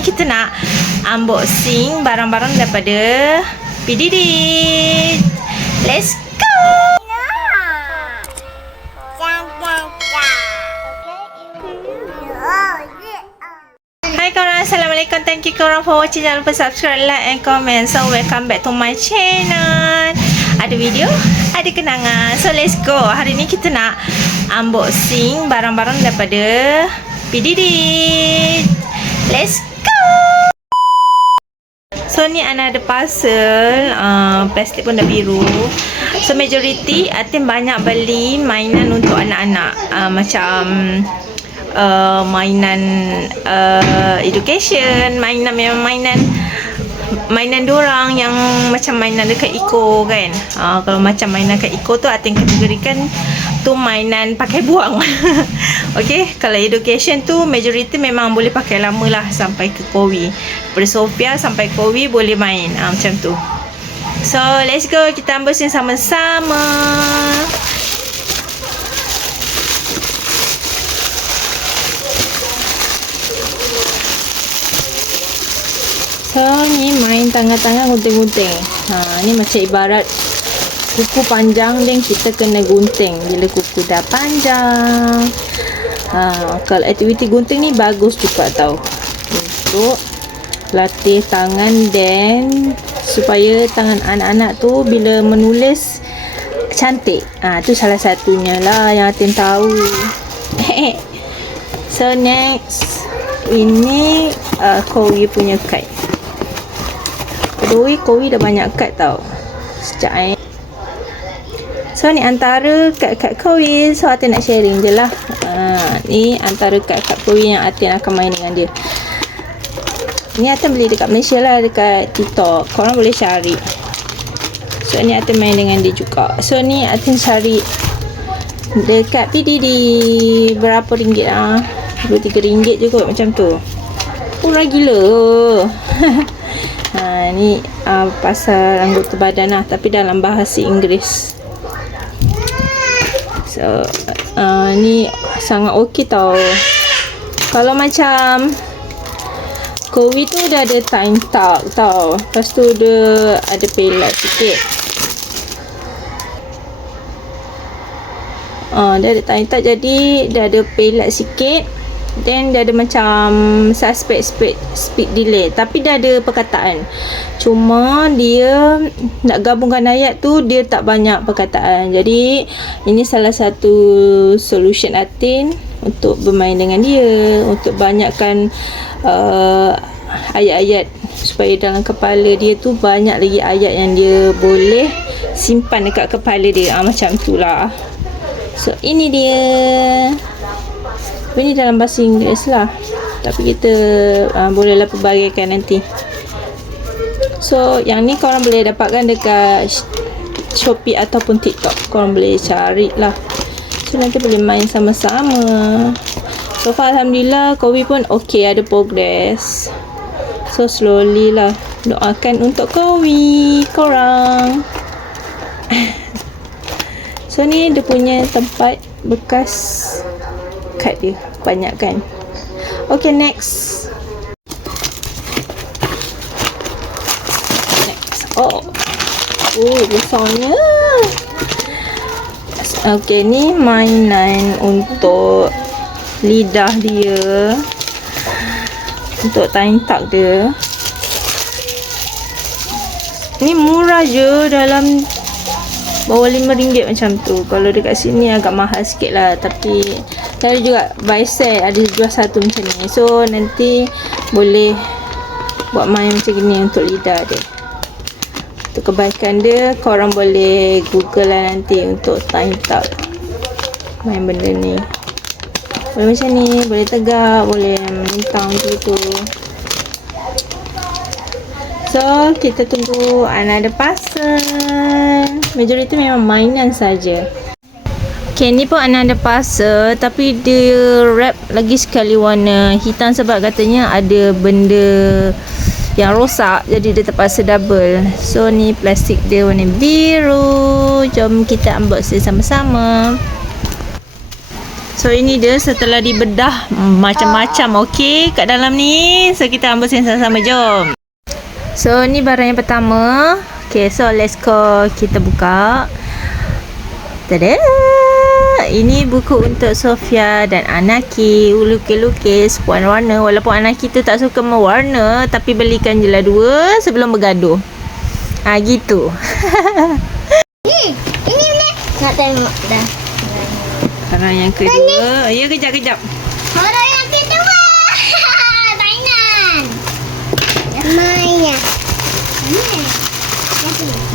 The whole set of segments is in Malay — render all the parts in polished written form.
Kita nak unboxing barang-barang daripada PDD. Let's go. Hai korang, Assalamualaikum. Thank you korang for watching. Jangan lupa subscribe, like and comment. So welcome back to my channel. Ada video, ada kenangan. So let's go. Hari ni kita nak unboxing barang-barang daripada PDD. Let's go. So ni Ana ada parcel, plastik pun dah biru. So majority Atin banyak beli mainan untuk anak-anak, macam mainan education, mainan diorang yang macam mainan dekat Eco kan. Kalau macam mainan kat Eco tu Atin kategorikan tu mainan pakai buang. Okey, kalau education tu majority memang boleh pakai lama lah sampai ke Kowi. Daripada Sofia sampai Kowi boleh main, macam tu. So let's go, kita unboxing sama-sama. So ni main tangan-tangan gunting-gunting. Ni macam ibarat kuku panjang dan kita kena gunting. Bila kuku dah panjang, kalau aktiviti gunting ni bagus juga tau, untuk latih tangan dan supaya tangan anak-anak tu bila menulis cantik. Tu salah satunya lah yang Atin tahu. So next, ini Kowi punya kad. Kowi dah banyak kad tau. Sekejap So ni antara kad-kad Kowi. So Atin nak sharing je lah. Ni antara kad-kad Kowi yang Atin akan main dengan dia. Ni Atin beli dekat Malaysia lah, dekat TikTok. Korang boleh cari. So ni Atin main dengan dia juga. So ni Atin cari dekat PDD. Berapa ringgit lah? RM2-3 je kot, macam tu. Murah gila. Ni pasal anggota badan lah, tapi dalam bahasa Inggeris. So ni sangat okey tau. Kalau macam Kowi tu dah ada time tag tau. Lepas tu dia ada pelat sikit. Dia ada time tag, jadi dia ada pelat sikit. Then dia ada macam suspect speed delay, tapi dia ada perkataan. Cuma dia nak gabungkan ayat tu dia tak banyak perkataan. Jadi ini salah satu solution Atin untuk bermain dengan dia, untuk banyakkan ayat-ayat supaya dalam kepala dia tu banyak lagi ayat yang dia boleh simpan dekat kepala dia. Macam tu lah. So ini dia. Ini dalam bahasa Inggeris lah, tapi kita bolehlah perbagaikan nanti. So yang ni korang boleh dapatkan dekat Shopee ataupun TikTok. Korang boleh cari lah. So nanti boleh main sama-sama. So far alhamdulillah Kowi pun okay, ada progress. So slowly lah. Doakan untuk Kowi korang. So ni dia punya tempat bekas kad dia, banyak kan. Okay, next. Besarnya. Okay, ni mainan untuk lidah dia, untuk time tag dia. Ni murah je, dalam bawah RM5 macam tu. Kalau dekat sini agak mahal sikit lah, tapi ada juga buy set, ada jual satu macam ni. So nanti boleh buat main macam ni untuk lidah dia. Untuk kebaikan dia, korang boleh google lah nanti untuk time tag main benda ni. Boleh macam ni, boleh tegak, boleh melintang gitu. So kita tunggu another parcel. Majoriti memang mainan saja. Okay, ni pun ada parcel, tapi dia wrap lagi sekali warna hitam sebab katanya ada benda yang rosak, jadi dia terpaksa double. So ni plastik dia warna biru. Jom kita unboxing sama-sama. So ini dia setelah dibedah macam-macam okey kat dalam ni. So kita unboxing sama-sama, jom. So ni barang yang pertama. Okay, so let's go, kita buka. Tada! Ini buku untuk Sofia dan Anaki, lukis-lukis warna-warna. Walaupun Anaki tu tak suka mewarna, tapi belikan je lah 2 sebelum bergaduh. Gitu. Ini nak tengok dah. Barang yang kedua. Ya, kejap. Barang yang kedua. Mainan.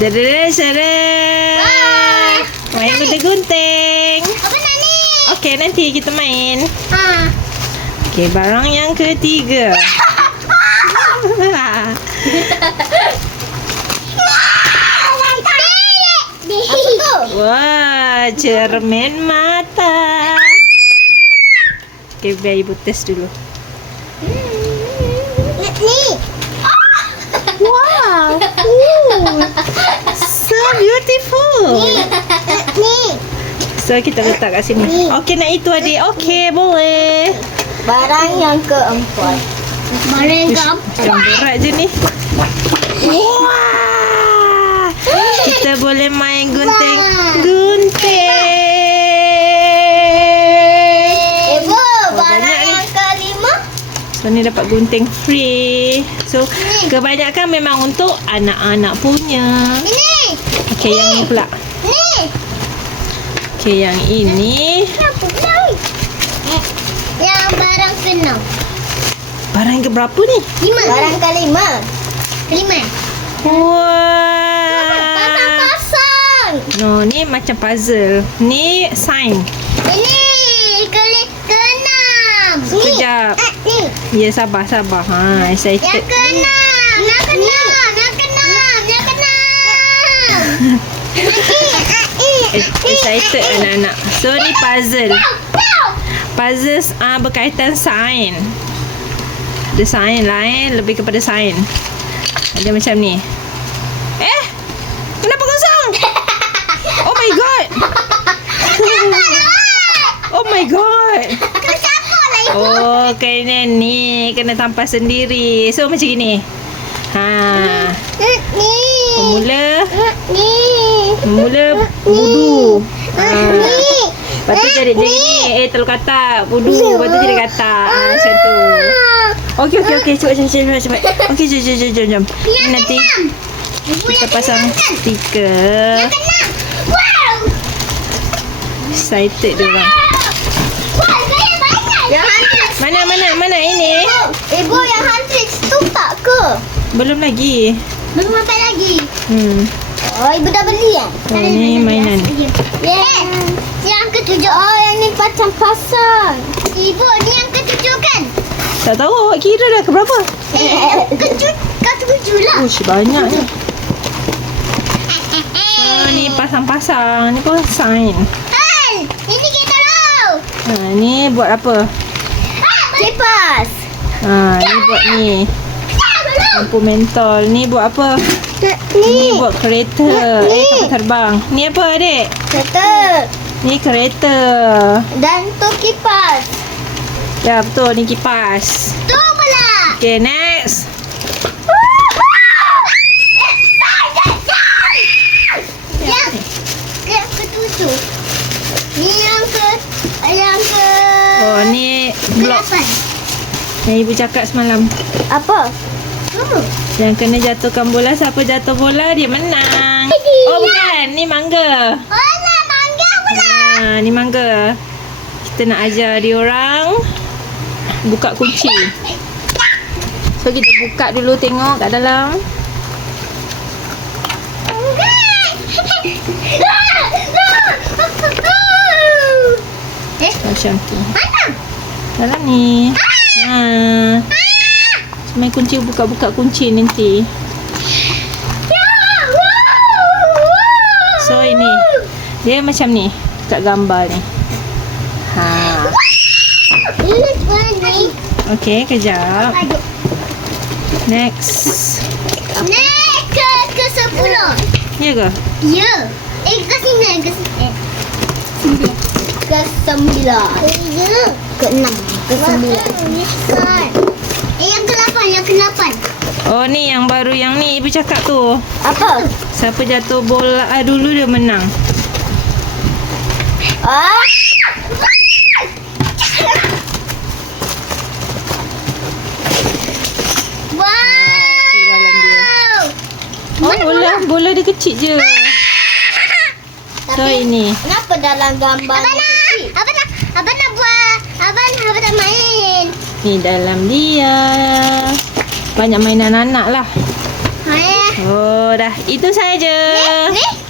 Dada-dada-dada. Main gunting-gunting. Apa nak ni? Okey, nanti kita main. Ha. Okey, barang yang ketiga. Wah, cermin mata. Okey, biar ibu test dulu. Ni. Wow. So beautiful. Ni. So kita letak kat sini. Okey, nak itu adik. Okey, boleh. Barang yang keempat. Barang yang Yang berat je ni. Wah. Kita boleh main gunting-gunting. Ibu, barang banyak ni. yang kelima. So ni dapat gunting free. So kebanyakan memang untuk anak-anak punya. Ini. Okey, yang ni pula. Ni. Okey, yang ini. Yang barang keenam. Barang yang keberapa ni? 5. Barang kelima. Kelima. Wah. Pasang-pasang. No, ni macam puzzle. Ni sign. Ini keenam. Sekejap. Ni. Ya, sabar. Ha, excited. Yang keenam. Yang keenam. Yang keenam. Yang keenam. Excited anak-anak. So ni puzzle. Puzzles berkaitan sign. Ada sign lain, lebih kepada sign. Ada macam ni. Kenapa kosong? Oh my god. Oh my god. Oh, kena ni. Kena tampal sendiri. So macam gini. Ni. Mula budu. Lepas tu jadi gini. Telur katak. Budu. Lepas tu jadi katak. Macam tu. Okey. Cepat. Okey, jom. Ni nanti kita pasang stiker. Wow. Excited dia orang. Wah, saya banyak. Yang Huntrix. Mana ini? Ibu, yang Huntrix tu tak ke? Belum lagi. Belum sampai lagi. Oh, ibu dah beli kan? Oh, ni mainan. Yes. Yang ketujuh. Oh, yang ni pasang-pasang. Ibu, ni yang ketujuh kan? Tak tahu awak kira dah ke berapa? Ketujuh lah. Ush, banyak ni. So, ni pasang-pasang. Ni pun sign. Hal, ini kita tahu. Ni buat apa? Kipas. Ni buat ni. Lampu mentol. Ni buat apa? Ni buat kereta. Kapal terbang. Ni apa adik? Kereta. Ni kereta. Dan tu kipas. Ya, betul. Ni kipas. Tu pula. Okay, next. Yang ketujuh. Ni yang ke Oh, ni blok. 8. Yang ibu cakap semalam. Apa? Yang kena jatuhkan bola, siapa jatuh bola dia menang. Oh, bukan. Ni mangga. Mana mangga pula? Ni mangga. Kita nak ajar dia orang buka kunci. So kita buka dulu, tengok kat dalam. Macam tu. Dalam ni. Main kunci, buka-buka kunci nanti. So ini dia macam ni kat gambar ni. Okey, kejap. Next. Next ke 10. Ya ke? Ya. Ke sini, ke sini. ke-9. Ke-6. Ke-9. Yang ke-8. Yang ke-8. Oh ni yang baru yang ni Ibu cakap tu. Apa? Siapa jatuh bola dulu dia menang. Ah. Oh bola dia kecil je. So ini. Kenapa dalam gambar kecil? Abang nak buat. Abang nak main. Ni dalam dia. Banyak mainan anak lah. Hai. Oh dah itu saja. Ni.